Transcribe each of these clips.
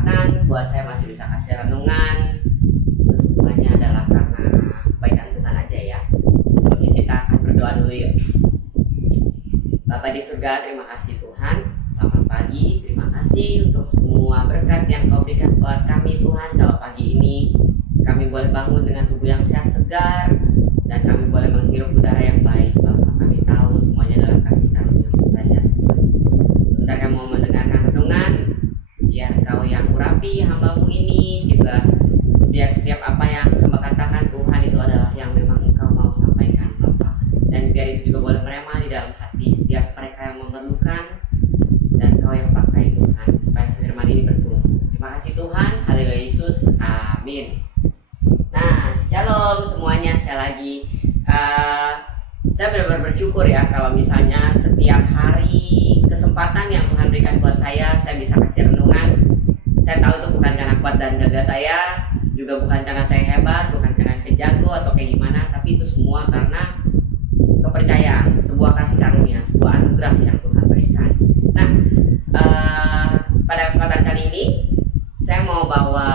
kesempatan buat saya masih bisa kasih renungan. Itu semuanya adalah karena kebaikan Tuhan aja ya. Sebelumnya kita akan berdoa dulu yuk. Bapa di surga, terima kasih Tuhan. Selamat pagi, terima kasih untuk semua berkat yang Kau berikan buat kami Tuhan. Kalau pagi ini kami boleh bangun dengan tubuh yang sehat segar dan kami boleh menghirup udara yang baik. Bapak, kami tahu semuanya dalam kasih karunia-Mu saja. Sebentar kami mau mendengarkan renungan, biar Kau yang urapi hamba-Mu ini juga, biar setiap apa yang hamba katakan Tuhan itu adalah yang memang Engkau mau sampaikan Bapak. Dan biar itu juga boleh meremah di dalam hati setiap mereka yang memerlukan, dan Kau yang pakai Tuhan supaya firman ini bertumbuh. Terima kasih Tuhan, haleluya Yesus, amin. Nah, shalom semuanya sekali lagi. Saya benar-benar bersyukur ya kalau misalnya setiap hari kesempatan yang Tuhan berikan buat saya bisa kasih renungan. Saya tahu itu bukan karena kuat dan gagah saya, juga bukan karena saya hebat, bukan karena saya jago atau kayak gimana, tapi itu semua karena kepercayaan, sebuah kasih karunia, sebuah anugerah yang Tuhan berikan. Nah, pada kesempatan kali ini saya mau bawa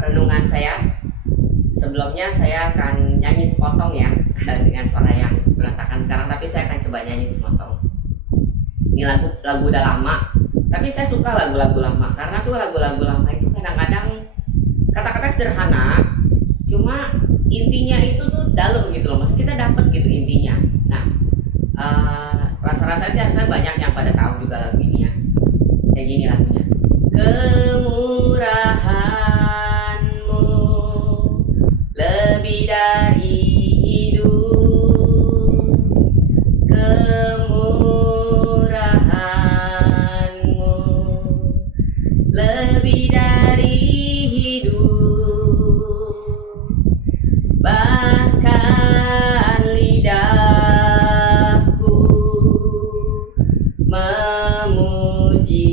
renungan saya. Sebelumnya saya akan nyanyi sepotong ya dengan suara yang berantakan sekarang, tapi saya akan coba nyanyi sepotong. Ini lagu udah lama, tapi saya suka lagu-lagu lama karena tuh lagu-lagu lama itu kadang-kadang kata-kata sederhana, cuma intinya itu tuh dalam gitu loh, maksud kita dapat gitu intinya. Nah, rasa-rasa sih harusnya banyak yang pada tahu juga lagu ini ya. Kayak gini lagunya. Kemurahan-Mu lebih dari hidup, kemurahan-Mu lebih dari hidup, bahkan lidahku memuji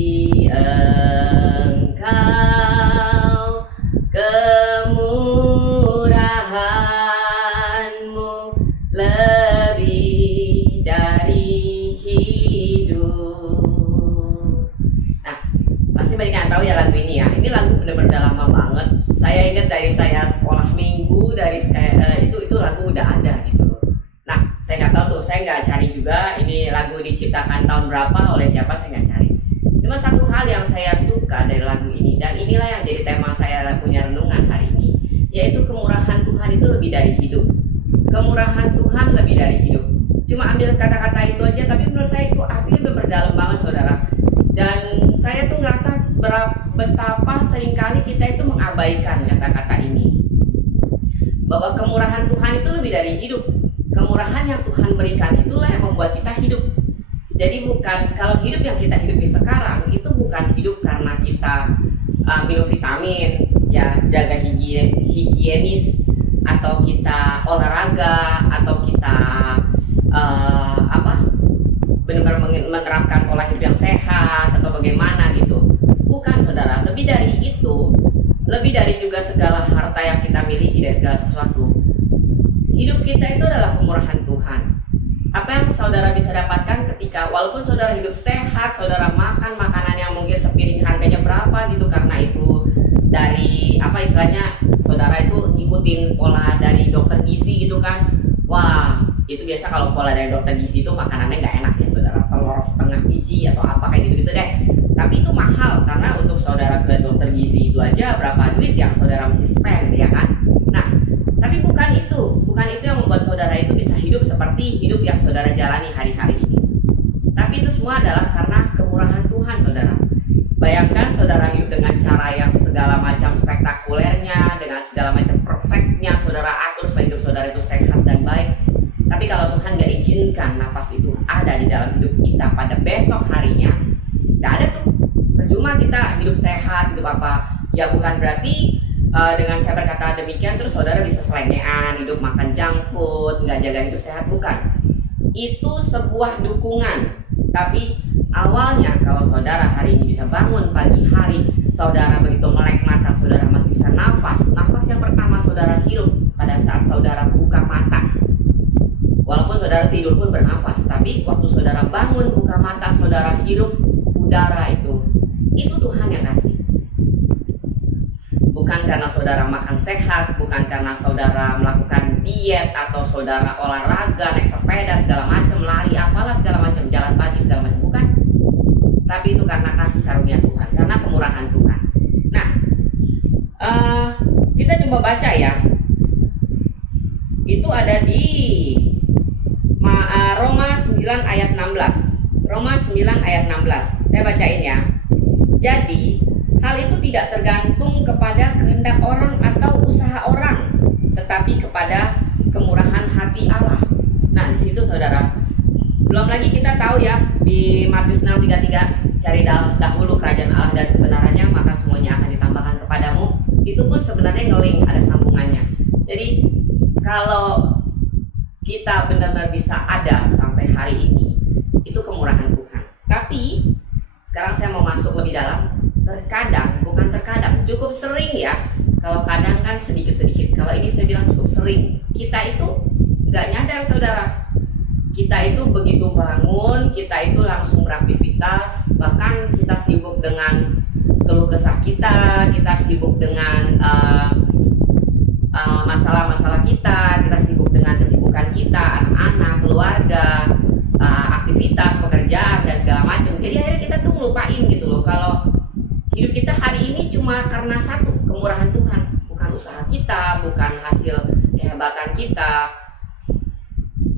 Engkau. Kemurahan-Mu lebih dari hidup. Nah, pasti banyak yang tahu ya lagu ini ya. Ini lagu benar-benar udah lama banget. Saya ingat dari saya sekolah minggu, dari itu lagu udah ada gitu. Nah, saya nggak tahu tuh, saya nggak cari juga ini lagu diciptakan tahun berapa, oleh siapa, saya nggak cari. Cuma satu hal yang saya suka dari lagu ini, dan inilah yang jadi tema saya punya renungan hari ini, yaitu kemurahan Tuhan itu lebih dari hidup. Kemurahan Tuhan lebih dari hidup. Cuma ambil kata-kata itu aja, tapi menurut saya itu artinya benar dalam banget saudara. Dan saya tuh ngerasa betapa seringkali kita itu mengabaikan kata-kata ini, bahwa kemurahan Tuhan itu lebih dari hidup. Kemurahan yang Tuhan berikan itulah yang membuat kita hidup. Jadi bukan, kalau hidup yang kita hidupi sekarang itu bukan hidup karena kita minum vitamin, ya jaga higienis, atau kita olahraga, atau kita benar-benar menerapkan pola hidup yang sehat atau bagaimana gitu. Bukan saudara, lebih dari itu, lebih dari juga segala harta yang kita miliki, dari segala sesuatu. Hidup kita itu adalah kemurahan Tuhan. Apa yang saudara bisa dapatkan ketika walaupun saudara hidup sehat, saudara makan makanan yang mungkin sepiring harganya berapa gitu, karena itu dari apa istilahnya, saudara itu ngikutin pola dari dokter gizi gitu kan. Wah, itu biasa kalau pola dari dokter gizi itu makanannya nggak enak ya saudara, telur setengah biji atau apa kayak gitu-gitu deh. Tapi itu mahal karena untuk saudara ke dokter gizi itu aja berapa duit yang saudara mesti spend ya kan. Nah, tapi bukan itu yang membuat saudara itu bisa hidup seperti hidup yang saudara jalani hari-hari ini. Tapi itu semua adalah karena kemurahan Tuhan saudara. Bayangkan saudara hidup dengan cara yang segala macam spektakulernya, dengan segala macam perfectnya saudara atur supaya hidup saudara itu sehat dan baik. Tapi kalau Tuhan gak izinkan nafas itu ada di dalam hidup kita pada besok harinya, gak ada tuh. Percuma kita hidup sehat, hidup apa. Ya bukan berarti dengan saya berkata demikian terus saudara bisa selengean, hidup makan junk food, gak jaga hidup sehat, bukan. Itu sebuah dukungan. Tapi awalnya kalau saudara hari ini bisa bangun pagi hari, saudara begitu melek mata, saudara masih bisa nafas yang pertama saudara hirup pada saat saudara buka mata. Walaupun saudara tidur pun bernafas, tapi waktu saudara bangun buka mata, saudara hirup udara itu Tuhan yang kasih. Bukan karena saudara makan sehat, bukan karena saudara melakukan diet, atau saudara olahraga, naik sepeda, segala macam, lari, apalah segala macam, jalan pagi, segala macam, bukan. Tapi itu karena kasih karunia Tuhan, karena kemurahan Tuhan. Nah, kita coba baca ya. Itu ada di Roma 9 ayat 16. Roma 9 ayat 16. Saya bacain ya. Jadi, hal itu tidak tergantung kepada kehendak orang atau usaha orang, tetapi kepada kemurahan hati Allah. Nah, di situ saudara, belum lagi kita tahu ya di Matius 6:33, cari dahulu kerajaan Allah dan kebenarannya, maka semuanya akan ditambahkan kepadamu. Itu pun sebenarnya ngeling, ada sambungannya. Jadi kalau kita benar-benar bisa ada sampai hari ini, itu kemurahan Tuhan. Tapi sekarang saya mau masuk lebih dalam. Bukan terkadang, cukup sering ya. Kalau kadang kan sedikit-sedikit, kalau ini saya bilang cukup sering. Kita itu gak nyadar saudara. Kita itu begitu bangun, kita itu langsung beraktivitas. Bahkan kita sibuk dengan keluh kesah kita sibuk dengan masalah-masalah kita sibuk dengan kesibukan kita, anak-anak, keluarga, aktivitas, pekerjaan, dan segala macam. Jadi akhirnya kita tuh ngelupain gitu loh, kalau hidup kita hari ini cuma karena satu, kemurahan Tuhan. Bukan usaha kita, bukan hasil kehebatan kita.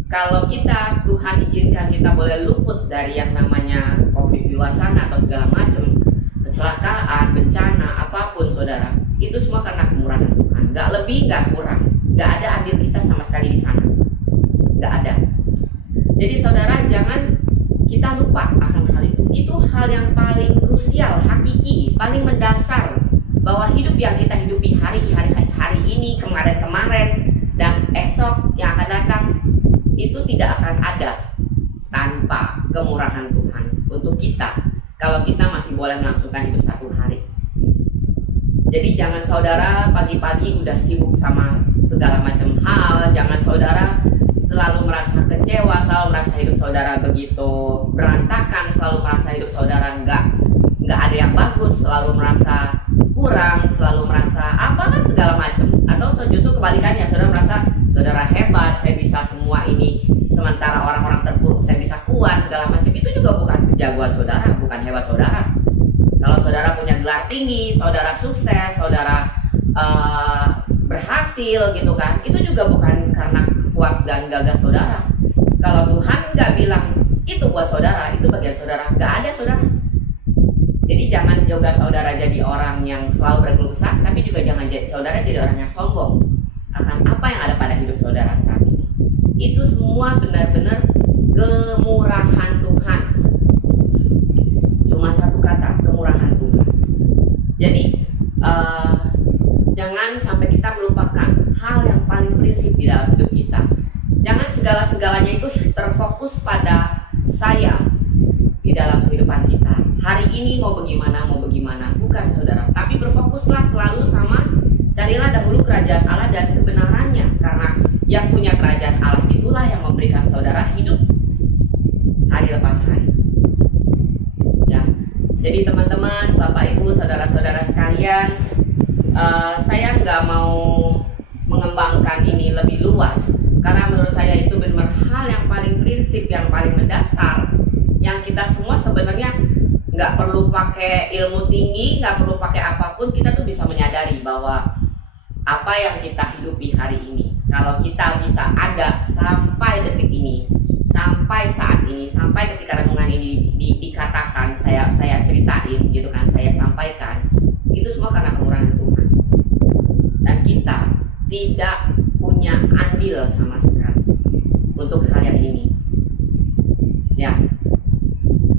Kalau Tuhan izinkan kita boleh luput dari yang namanya COVID di luar sana atau segala macam, kecelakaan, bencana, apapun saudara, itu semua karena kemurahan Tuhan. Gak lebih, gak kurang. Gak ada andil kita sama sekali di sana. Gak ada. Jadi saudara, jangan kita lupa akan hal itu. Itu hal yang paling krusial, hakiki, paling mendasar, bahwa hidup yang kita hidupi hari ini, kemarin, dan esok yang akan datang, itu tidak akan ada tanpa kemurahan Tuhan untuk kita, kalau kita masih boleh melangsungkan hidup satu hari. Jadi jangan saudara pagi-pagi udah sibuk sama segala macam hal. Jangan saudara selalu merasa kecewa, selalu merasa hidup saudara begitu berantakan, selalu merasa hidup saudara nggak ada yang bagus, selalu merasa kurang, selalu merasa apalah segala macam. Atau justru kebalikannya, saudara merasa saudara hebat, saya bisa semua ini, sementara orang-orang terpuruk saya bisa kuat, segala macam. Itu juga bukan kejagoan saudara, bukan hebat saudara. Kalau saudara punya gelar tinggi, saudara sukses, saudara berhasil gitu kan, itu juga bukan karena kuat dan gagah saudara. Kalau Tuhan nggak bilang itu buat saudara, itu bagian saudara, nggak ada saudara. Jadi jangan juga saudara jadi orang yang selalu berkeluh kesah, tapi juga jangan saudara jadi orang yang sombong akan apa yang ada pada hidup saudara saat ini. Itu semua benar-benar kemurahan Tuhan. Cuma satu kata, kemurahan Tuhan. Jadi jangan sampai kita melupakan hal yang paling prinsip di dalam hidup kita. Jangan segala-segalanya itu terfokus pada saya di dalam kehidupan kita. Hari ini mau bagaimana, bukan saudara. Tapi berfokuslah selalu sama, carilah dahulu kerajaan Allah dan kebenarannya. Karena yang punya kerajaan Allah itulah yang memberikan saudara hidup hari lepas hari. Ya. Jadi teman-teman, Bapak Ibu, saudara-saudara sekalian, saya nggak mau mengembangkan ini lebih luas, karena menurut saya itu benar hal yang paling prinsip, yang paling mendasar, yang kita semua sebenarnya nggak perlu pakai ilmu tinggi, nggak perlu pakai apapun, kita tuh bisa menyadari bahwa apa yang kita hidupi hari ini, kalau kita bisa ada sampai detik ini, sampai saat ini, sampai ketika renungan ini dikatakan, saya ceritain gitu kan, saya sampaikan, itu semua karena kemurahan Tuhan. Dan kita tidak punya andil sama sekali untuk hal yang ini. Ya,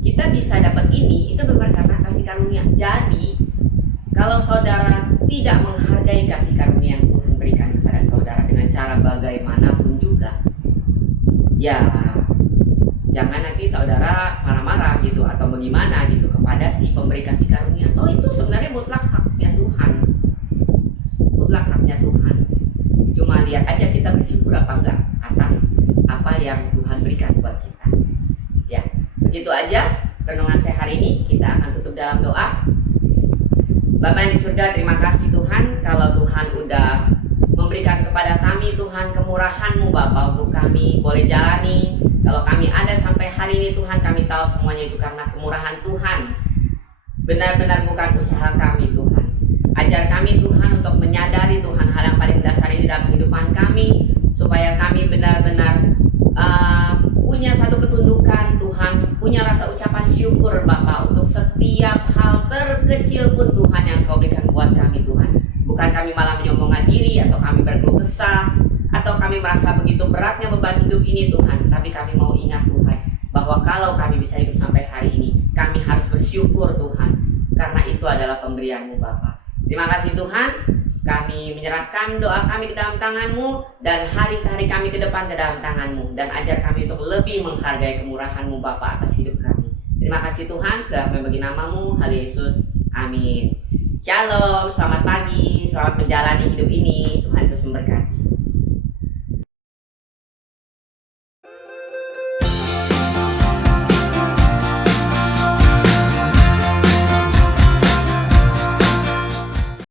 kita bisa dapat ini, itu benar karena kasih karunia. Jadi, kalau saudara tidak menghargai kasih karunia yang Tuhan berikan kepada saudara dengan cara bagaimanapun juga, ya jangan nanti saudara marah-marah gitu atau bagaimana gitu kepada si pemberi kasih karunia. Oh, itu sebenarnya mutlak haknya Tuhan. Mutlak haknya Tuhan. Cuma lihat aja kita bersyukur apa enggak atas apa yang Tuhan berikan buat kita. Ya, begitu aja renungan saya hari ini. Kita akan tutup dalam doa. Bapa yang di surga, terima kasih Tuhan kalau Tuhan udah memberikan kepada kami Tuhan kemurahan-Mu Bapa untuk kami boleh jalani. Kalau kami ada sampai hari ini Tuhan, kami tahu semuanya itu karena kemurahan Tuhan. Benar-benar bukan usaha kami Tuhan. Ajar kami Tuhan untuk menyadari Tuhan hal yang paling dasar ini dalam kehidupan kami, supaya kami benar-benar punya satu ketundukan Tuhan, punya rasa ucapan syukur Bapa untuk setiap hal terkecil pun Tuhan yang Kau berikan buat kami Tuhan. Bukan kami malah menyombongkan diri atau kami berkeluh kesah atau kami merasa begitu beratnya beban hidup ini Tuhan, tapi kami mau ingat Tuhan bahwa kalau kami bisa hidup sampai hari ini, kami harus bersyukur Tuhan, karena itu adalah pemberian-Mu Bapa. Terima kasih Tuhan. Kami menyerahkan doa kami ke dalam tangan-Mu dan hari-hari kami ke depan ke dalam tangan-Mu, dan ajar kami untuk lebih menghargai kemurahan-Mu Bapa atas hidup kami. Terima kasih Tuhan, segala bagi nama-Mu, hal Yesus, amin. Shalom, selamat pagi, selamat menjalani hidup ini. Tuhan Yesus memberkati.